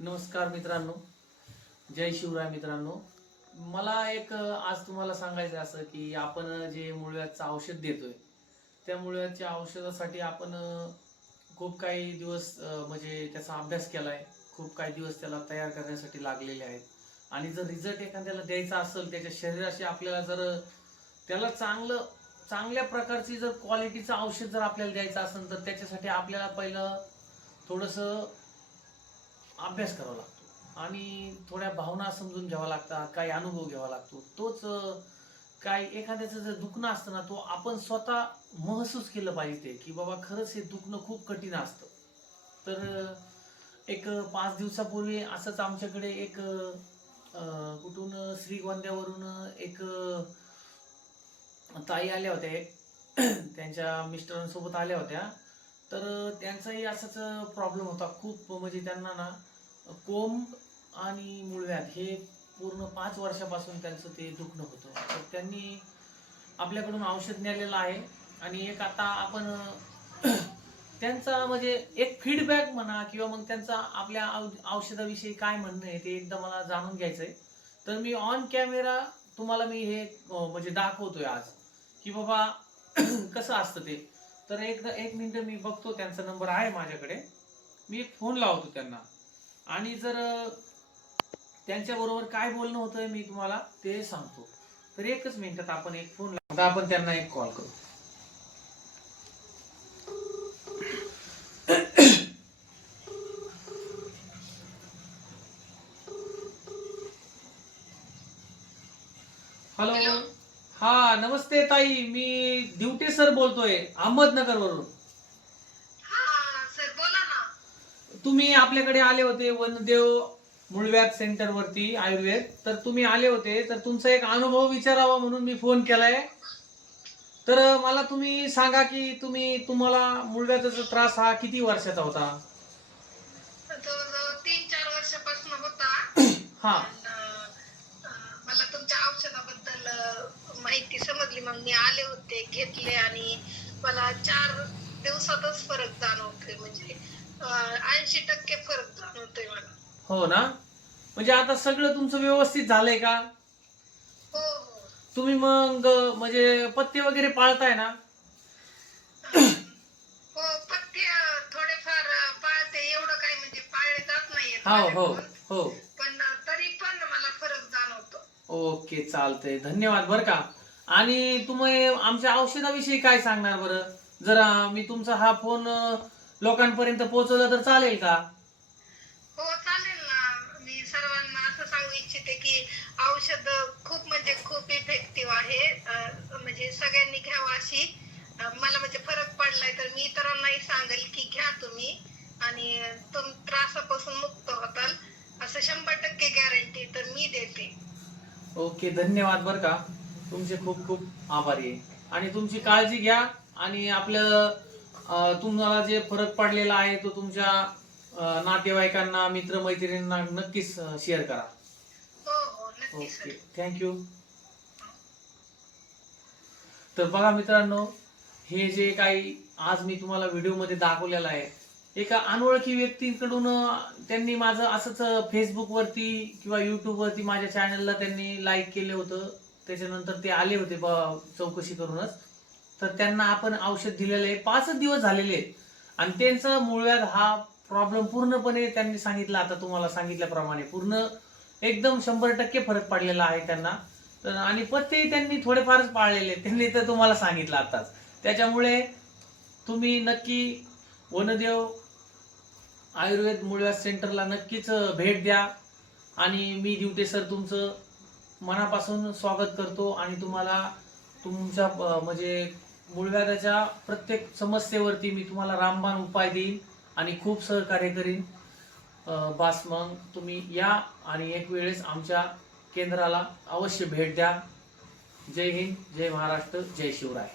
नमस्कार मित्रांनो. जय शिवराय मित्रांनो. मला एक आज तुम्हाला सांगायचं असं की आपण जे मुळव्याचं औषध देतोय त्या मुळव्याच्या औषधासाठी आपण खूप काही दिवस म्हणजे त्याचा अभ्यास केलाय. खूप काही दिवस त्याला तयार करण्यासाठी लागलेले आहेत. आणि जर रिझल्ट एखाद्याला द्यायचा असेल त्याच्या शरीराशी आपल्याला जर त्याला चांगलं चांगल्या प्रकारची जर क्वालिटीचं औषध जर आपल्याला द्यायचं असेल तर त्याच्यासाठी आपल्याला पहिलं थोडंसं अभ्यास करावा लागतो. आणि थोड्या भावना समजून घ्यावा लागतात काही अनुभव घ्यावा लागतो. तोच काय एखाद्याचं जर दुखणं असतं ना तो आपण स्वतः महसूस केलं पाहिजे ते की बाबा खरंच हे दुखणं खूप कठीण असतं. तर एक पाच दिवसापूर्वी असंच आमच्याकडे एक कुठून श्रीगोंद्यावरून एक ताई आल्या होत्या. एक त्यांच्या मिस्टरांसोबत आल्या होत्या. तर त्यांचाही असाच प्रॉब्लेम होता. खूप म्हणजे त्यांना ना कोंब आणि मुळव्याध हे पूर्ण पाच वर्षापासून त्यांचं ते दुखणं होतं. तर त्यांनी आपल्याकडून औषध नेलेलं आहे. आणि एक आता आपण त्यांचा म्हणजे एक फीडबॅक म्हणा किंवा मग त्यांचा आपल्या औ- औषधाविषयी काय म्हणणं आहे ते एकदा मला जाणून घ्यायचं आहे तर मी ऑन कॅमेरा तुम्हाला मी हे म्हणजे दाखवतोय आज. की बाबा कसं असतं ते. तर एक एक मिनटं मी बघतो त्यांचा नंबर आहे माझ्याकडे. मी एक फोन लावतो त्यांना. आणि जर त्यांच्या बरोबर काय बोलणं होतंय मी तुम्हाला ते सांगतो. तर एकच मिनिटात आपण एक फोन लावतो आपण त्यांना एक कॉल करू. Hello hello. हा नमस्ते ताई. मी दिवटे सर बोलतोय अहमदनगर वरून हा सर बोला ना तुम्ही आपल्याकडे आले होते वनदेव मुळव्याध सेंटर वरती आयुर्वेद. तर तुम्ही आले होते तर तुमचा एक अनुभव विचारावा म्हणून मी फोन केलाय. तर मला तुम्ही सांगा की तुम्ही तुम्हाला मुळव्याधाचा त्रास हा किती वर्षाचा होता? तीन चार वर्षापासून होता. हा. मला तुमच्या औषधाबद्दल माहिती समजली. मग मी आले होते घेतले आणि मला चार दिवसातच फरक जाणवतोय. म्हणजे ऐंशी टक्के फरक जाणवतोय मला. हो ना? म्हणजे आता सगळं तुमचं व्यवस्थित झालंय का? हो हो. तुम्ही मग म्हणजे पत्ते वगैरे पाळताय ना? हो पथ्य थोडेफार पाळते. एवढं काही म्हणजे पाळले जात नाहीये हो हो हो. पण तरी पण मला फरक जाणवतो. ओके चालतंय. धन्यवाद बरं का. आणि तुम्ही आमच्या औषधाविषयी काय सांगणार बरं? जरा मी तुमचा हा फोन लोकांपर्यंत पोहोचवला तर चालेल का? हो चालेल ना. मी सर्वांना असं सांगू इच्छिते की औषध खूप म्हणजे खूप इफेक्टिव्ह आहे. अं, म्हणजे सगळ्यांनी घ्यावं अशी. अं, मला म्हणजे फरक पडलाय तर मी इतरांनाही सांगेल की घ्या तुम्ही. आणि तुम त्रासापासून मुक्त होताल. असं शंभर टक्के गॅरंटी तर मी देते. ओके धन्यवाद बरं का. तुमचे खूप खूप आभारी आहे. आणि तुमची काळजी घ्या. आणि आपलं तुम्हाला जे फरक पडलेला आहे तो तुमच्या नातेवाईकांना मित्रमैत्रिणींना नक्कीच शेअर करा. हो हो ओके सर थँक्यू तर बघा मित्रांनो हे जे काही आज मी तुम्हाला व्हिडिओमध्ये दाखवलेलं आहे एका अनोळखी व्यक्तीकडून त्यांनी माझं असंच फेसबुक वरती किंवा युट्यूब वरती माझ्या चॅनलला त्यांनी लाईक केलं होतं. त्याच्यानंतर ते आले होते चौकशी करूनच. तर त्यांना आपण औषध दिलेलं आहे. पाचच दिवस झालेले आहेत. आणि त्यांचा मुळव्याध हा प्रॉब्लेम पूर्णपणे त्यांनी सांगितलं. आता तुम्हाला सांगितल्याप्रमाणे पूर्ण एकदम शंभर टक्के फरक पडलेला आहे त्यांना. तर आणि पथ्यही त्यांनी थोडेफारच पाळलेले आहेत. त्यांनी तर तुम्हाला सांगितलं आताच. त्याच्यामुळे तुम्ही नक्की वनदेव आयुर्वेद मुळव्याध सेंटरला नक्कीच भेट द्या. आणि मी दिवटे सर तुमचं मनापासून स्वागत करतो. आणि तुम्हाला तुमच्या म्हणजे मूळव्याधाच्या प्रत्येक समस्येवरती मी तुम्हाला रामबाण उपाय देईन आणि खूप सहकार्य करीन. बास मग तुम्ही या आणि एक वेळेस आमच्या केंद्राला अवश्य भेट द्या. जय हिंद जय महाराष्ट्र जय शिवराय.